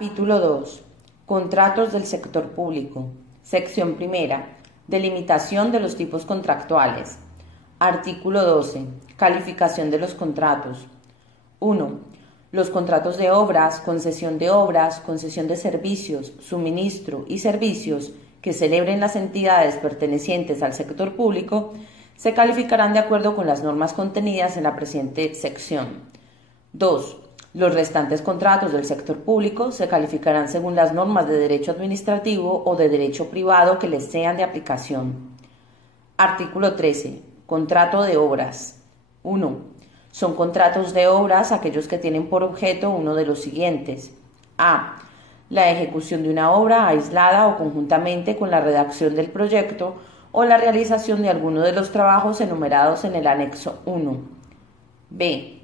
Capítulo 2. Contratos del sector público. Sección primera. Delimitación de los tipos contractuales. Artículo 12. Calificación de los contratos. 1. Los contratos de obras, concesión de servicios, suministro y servicios que celebren las entidades pertenecientes al sector público se calificarán de acuerdo con las normas contenidas en la presente sección. 2. Los restantes contratos del sector público se calificarán según las normas de derecho administrativo o de derecho privado que les sean de aplicación. Artículo 13. Contrato de obras. 1. Son contratos de obras aquellos que tienen por objeto uno de los siguientes. A. La ejecución de una obra aislada o conjuntamente con la redacción del proyecto o la realización de alguno de los trabajos enumerados en el anexo 1. B.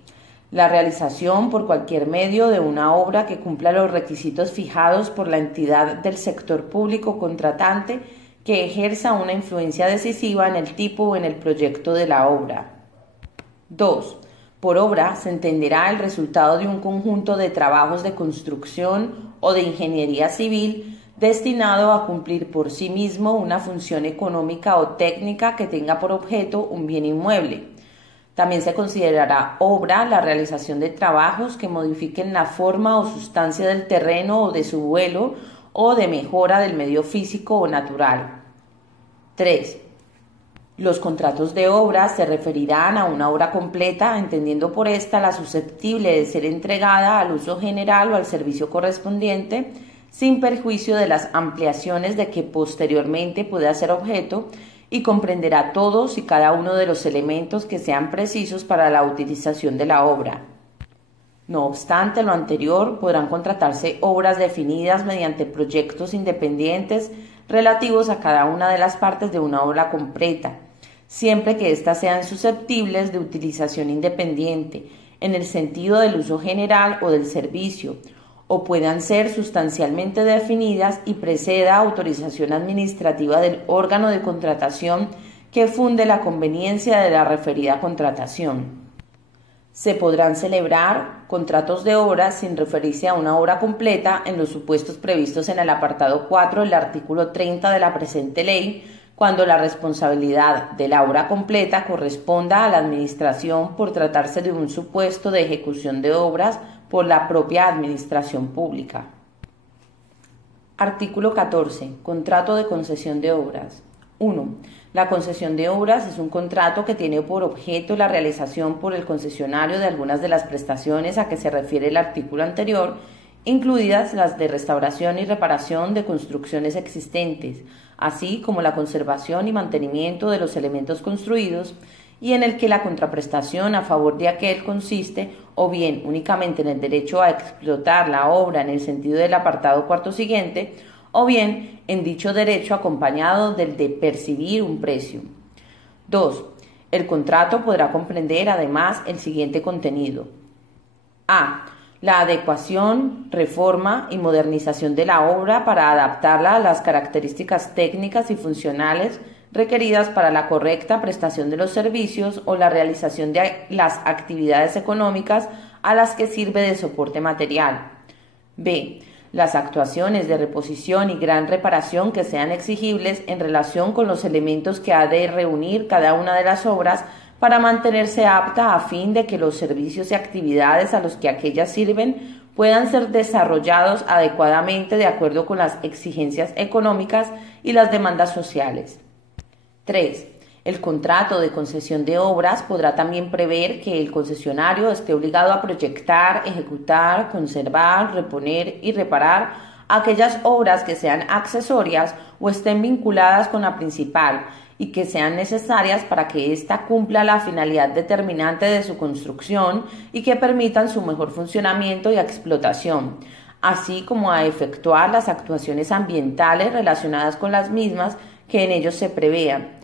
La realización por cualquier medio de una obra que cumpla los requisitos fijados por la entidad del sector público contratante que ejerza una influencia decisiva en el tipo o en el proyecto de la obra. 2. Por obra se entenderá el resultado de un conjunto de trabajos de construcción o de ingeniería civil destinado a cumplir por sí mismo una función económica o técnica que tenga por objeto un bien inmueble. También se considerará obra la realización de trabajos que modifiquen la forma o sustancia del terreno o de su vuelo o de mejora del medio físico o natural. 3. Los contratos de obra se referirán a una obra completa, entendiendo por esta la susceptible de ser entregada al uso general o al servicio correspondiente, sin perjuicio de las ampliaciones de que posteriormente pueda ser objeto, y comprenderá todos y cada uno de los elementos que sean precisos para la utilización de la obra. No obstante lo anterior, podrán contratarse obras definidas mediante proyectos independientes relativos a cada una de las partes de una obra completa, siempre que éstas sean susceptibles de utilización independiente, en el sentido del uso general o del servicio, o puedan ser sustancialmente definidas y preceda autorización administrativa del órgano de contratación que funde la conveniencia de la referida contratación. Se podrán celebrar contratos de obra sin referirse a una obra completa en los supuestos previstos en el apartado 4 del artículo 30 de la presente ley, cuando la responsabilidad de la obra completa corresponda a la Administración por tratarse de un supuesto de ejecución de obras por la propia Administración Pública. Artículo 14. Contrato de concesión de obras. 1. La concesión de obras es un contrato que tiene por objeto la realización por el concesionario de algunas de las prestaciones a que se refiere el artículo anterior, incluidas las de restauración y reparación de construcciones existentes, así como la conservación y mantenimiento de los elementos construidos, y en el que la contraprestación a favor de aquel consiste o bien únicamente en el derecho a explotar la obra en el sentido del apartado cuarto siguiente, o bien en dicho derecho acompañado del de percibir un precio. 2. El contrato podrá comprender además el siguiente contenido. A. La adecuación, reforma y modernización de la obra para adaptarla a las características técnicas y funcionales requeridas para la correcta prestación de los servicios o la realización de las actividades económicas a las que sirve de soporte material. B. Las actuaciones de reposición y gran reparación que sean exigibles en relación con los elementos que ha de reunir cada una de las obras para mantenerse apta a fin de que los servicios y actividades a los que aquellas sirven puedan ser desarrollados adecuadamente de acuerdo con las exigencias económicas y las demandas sociales. 3. El contrato de concesión de obras podrá también prever que el concesionario esté obligado a proyectar, ejecutar, conservar, reponer y reparar aquellas obras que sean accesorias o estén vinculadas con la principal y que sean necesarias para que ésta cumpla la finalidad determinante de su construcción y que permitan su mejor funcionamiento y explotación, así como a efectuar las actuaciones ambientales relacionadas con las mismas que en ellos se prevean.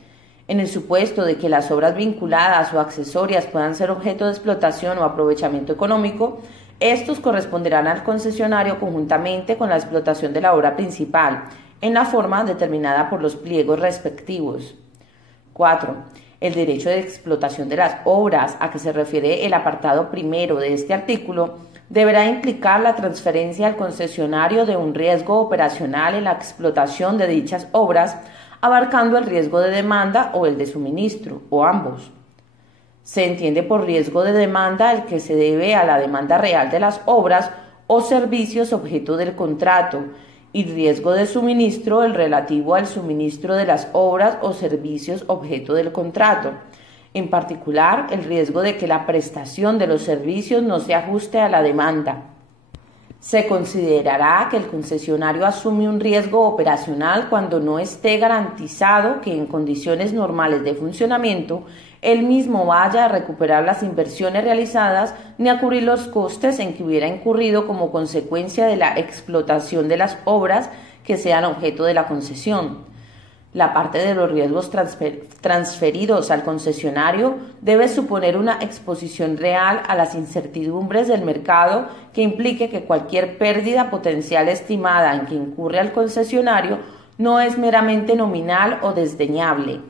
En el supuesto de que las obras vinculadas o accesorias puedan ser objeto de explotación o aprovechamiento económico, estos corresponderán al concesionario conjuntamente con la explotación de la obra principal, en la forma determinada por los pliegos respectivos. 4. El derecho de explotación de las obras a que se refiere el apartado primero de este artículo deberá implicar la transferencia al concesionario de un riesgo operacional en la explotación de dichas obras, abarcando el riesgo de demanda o el de suministro, o ambos. Se entiende por riesgo de demanda el que se debe a la demanda real de las obras o servicios objeto del contrato, y riesgo de suministro el relativo al suministro de las obras o servicios objeto del contrato, en particular el riesgo de que la prestación de los servicios no se ajuste a la demanda. Se considerará que el concesionario asume un riesgo operacional cuando no esté garantizado que en condiciones normales de funcionamiento él mismo vaya a recuperar las inversiones realizadas ni a cubrir los costes en que hubiera incurrido como consecuencia de la explotación de las obras que sean objeto de la concesión. La parte de los riesgos transferidos al concesionario debe suponer una exposición real a las incertidumbres del mercado que implique que cualquier pérdida potencial estimada en que incurre al concesionario no es meramente nominal o desdeñable.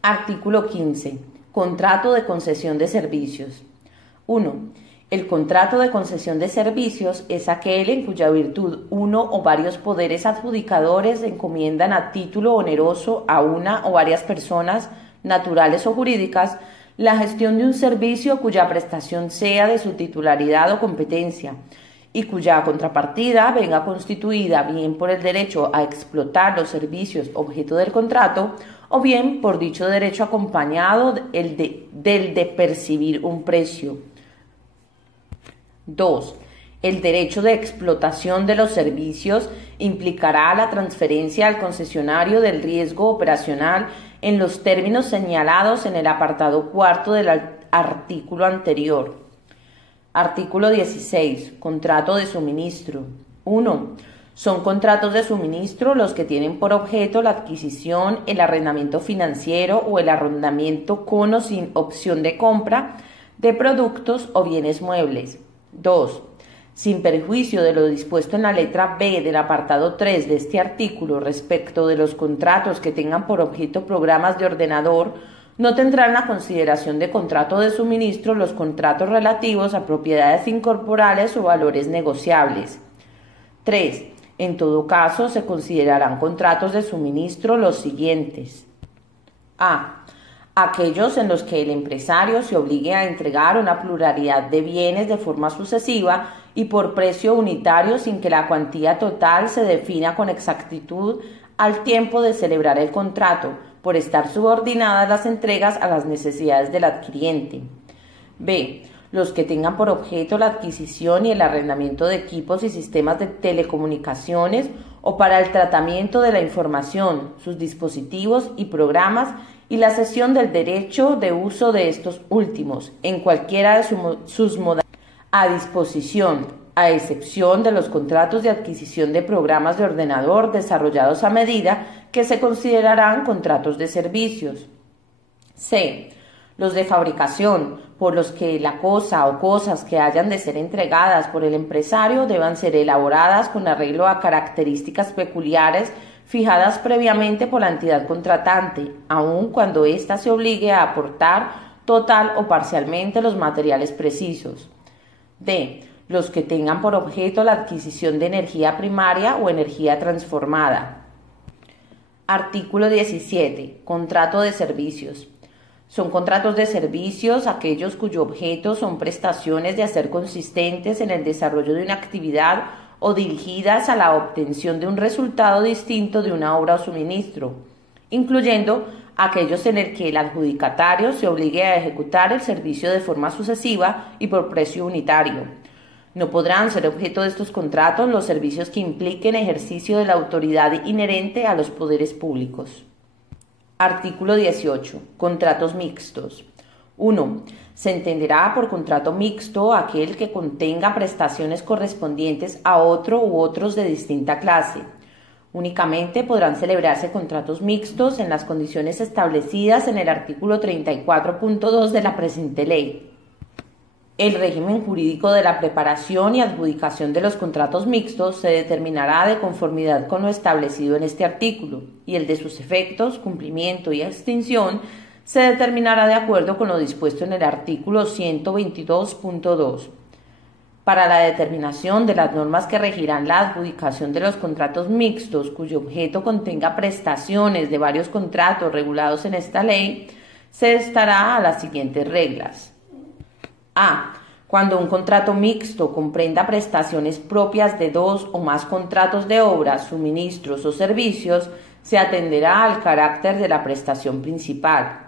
Artículo 15. Contrato de concesión de servicios. 1. El contrato de concesión de servicios es aquel en cuya virtud uno o varios poderes adjudicadores encomiendan a título oneroso a una o varias personas, naturales o jurídicas, la gestión de un servicio cuya prestación sea de su titularidad o competencia, y cuya contrapartida venga constituida bien por el derecho a explotar los servicios objeto del contrato, o bien por dicho derecho acompañado del de percibir un precio. 2. El derecho de explotación de los servicios implicará la transferencia al concesionario del riesgo operacional en los términos señalados en el apartado cuarto del artículo anterior. Artículo 16. Contrato de suministro. 1. Son contratos de suministro los que tienen por objeto la adquisición, el arrendamiento financiero o el arrendamiento con o sin opción de compra de productos o bienes muebles. 2. Sin perjuicio de lo dispuesto en la letra B del apartado 3 de este artículo respecto de los contratos que tengan por objeto programas de ordenador, no tendrán la consideración de contrato de suministro los contratos relativos a propiedades incorporales o valores negociables. 3. En todo caso, se considerarán contratos de suministro los siguientes. A. Aquellos en los que el empresario se obligue a entregar una pluralidad de bienes de forma sucesiva y por precio unitario sin que la cuantía total se defina con exactitud al tiempo de celebrar el contrato, por estar subordinadas las entregas a las necesidades del adquiriente. B. Los que tengan por objeto la adquisición y el arrendamiento de equipos y sistemas de telecomunicaciones o para el tratamiento de la información, sus dispositivos y programas y la cesión del derecho de uso de estos últimos, en cualquiera de sus modalidades, a disposición, a excepción de los contratos de adquisición de programas de ordenador desarrollados a medida que se considerarán contratos de servicios. C. Los de fabricación, por los que la cosa o cosas que hayan de ser entregadas por el empresario deban ser elaboradas con arreglo a características peculiares fijadas previamente por la entidad contratante, aun cuando ésta se obligue a aportar total o parcialmente los materiales precisos. D. Los que tengan por objeto la adquisición de energía primaria o energía transformada. Artículo 17. Contrato de servicios. Son contratos de servicios aquellos cuyo objeto son prestaciones de hacer consistentes en el desarrollo de una actividad o dirigidas a la obtención de un resultado distinto de una obra o suministro, incluyendo aquellos en el que el adjudicatario se obligue a ejecutar el servicio de forma sucesiva y por precio unitario. No podrán ser objeto de estos contratos los servicios que impliquen ejercicio de la autoridad inherente a los poderes públicos. Artículo 18. Contratos mixtos. 1. Se entenderá por contrato mixto aquel que contenga prestaciones correspondientes a otro u otros de distinta clase. Únicamente podrán celebrarse contratos mixtos en las condiciones establecidas en el artículo 34.2 de la presente ley. El régimen jurídico de la preparación y adjudicación de los contratos mixtos se determinará de conformidad con lo establecido en este artículo, y el de sus efectos, cumplimiento y extinción se determinará de acuerdo con lo dispuesto en el artículo 122.2. para la determinación de las normas que regirán la adjudicación de los contratos mixtos cuyo objeto contenga prestaciones de varios contratos regulados en esta ley, se estará a las siguientes reglas. A. Cuando un contrato mixto comprenda prestaciones propias de dos o más contratos de obras, suministros o servicios, se atenderá al carácter de la prestación principal.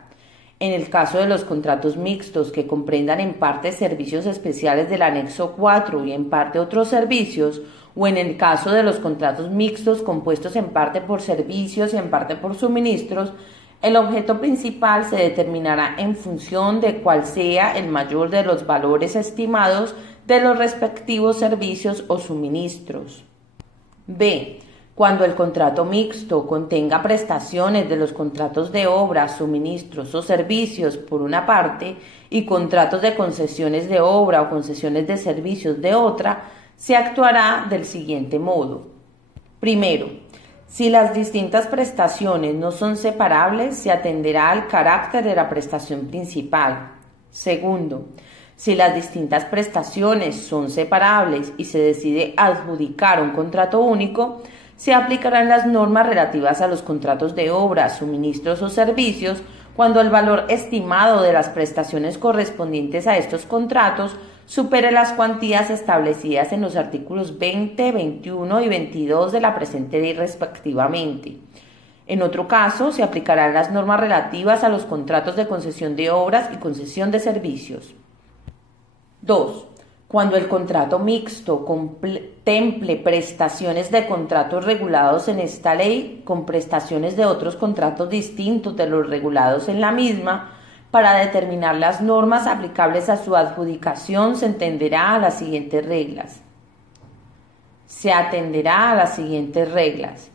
En el caso de los contratos mixtos que comprendan en parte servicios especiales del anexo 4 y en parte otros servicios, o en el caso de los contratos mixtos compuestos en parte por servicios y en parte por suministros, el objeto principal se determinará en función de cuál sea el mayor de los valores estimados de los respectivos servicios o suministros. B. Cuando el contrato mixto contenga prestaciones de los contratos de obra, suministros o servicios por una parte y contratos de concesiones de obra o concesiones de servicios de otra, se actuará del siguiente modo. Primero, si las distintas prestaciones no son separables, se atenderá al carácter de la prestación principal. Segundo, si las distintas prestaciones son separables y se decide adjudicar un contrato único, se aplicarán las normas relativas a los contratos de obra, suministros o servicios cuando el valor estimado de las prestaciones correspondientes a estos contratos supere las cuantías establecidas en los artículos 20, 21 y 22 de la presente ley respectivamente. En otro caso, se aplicarán las normas relativas a los contratos de concesión de obras y concesión de servicios. 2. Cuando el contrato mixto contemple prestaciones de contratos regulados en esta ley con prestaciones de otros contratos distintos de los regulados en la misma, para determinar las normas aplicables a su adjudicación se atenderá a las siguientes reglas. Se atenderá a las siguientes reglas.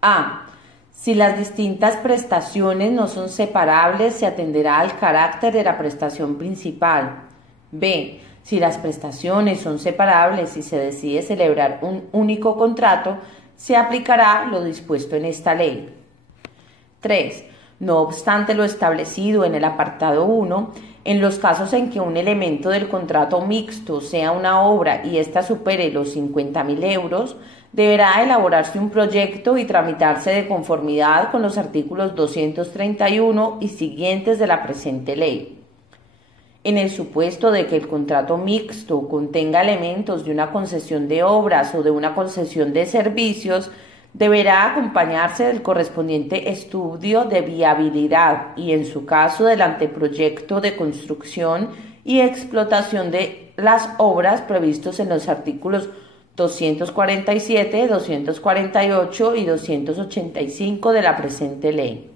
A. Si las distintas prestaciones no son separables, se atenderá al carácter de la prestación principal. B. Si las prestaciones son separables y se decide celebrar un único contrato, se aplicará lo dispuesto en esta ley. 3. No obstante lo establecido en el apartado 1, en los casos en que un elemento del contrato mixto sea una obra y ésta supere los 50.000 euros, deberá elaborarse un proyecto y tramitarse de conformidad con los artículos 231 y siguientes de la presente ley. En el supuesto de que el contrato mixto contenga elementos de una concesión de obras o de una concesión de servicios, deberá acompañarse del correspondiente estudio de viabilidad y, en su caso, del anteproyecto de construcción y explotación de las obras previstos en los artículos 247, 248 y 285 de la presente ley.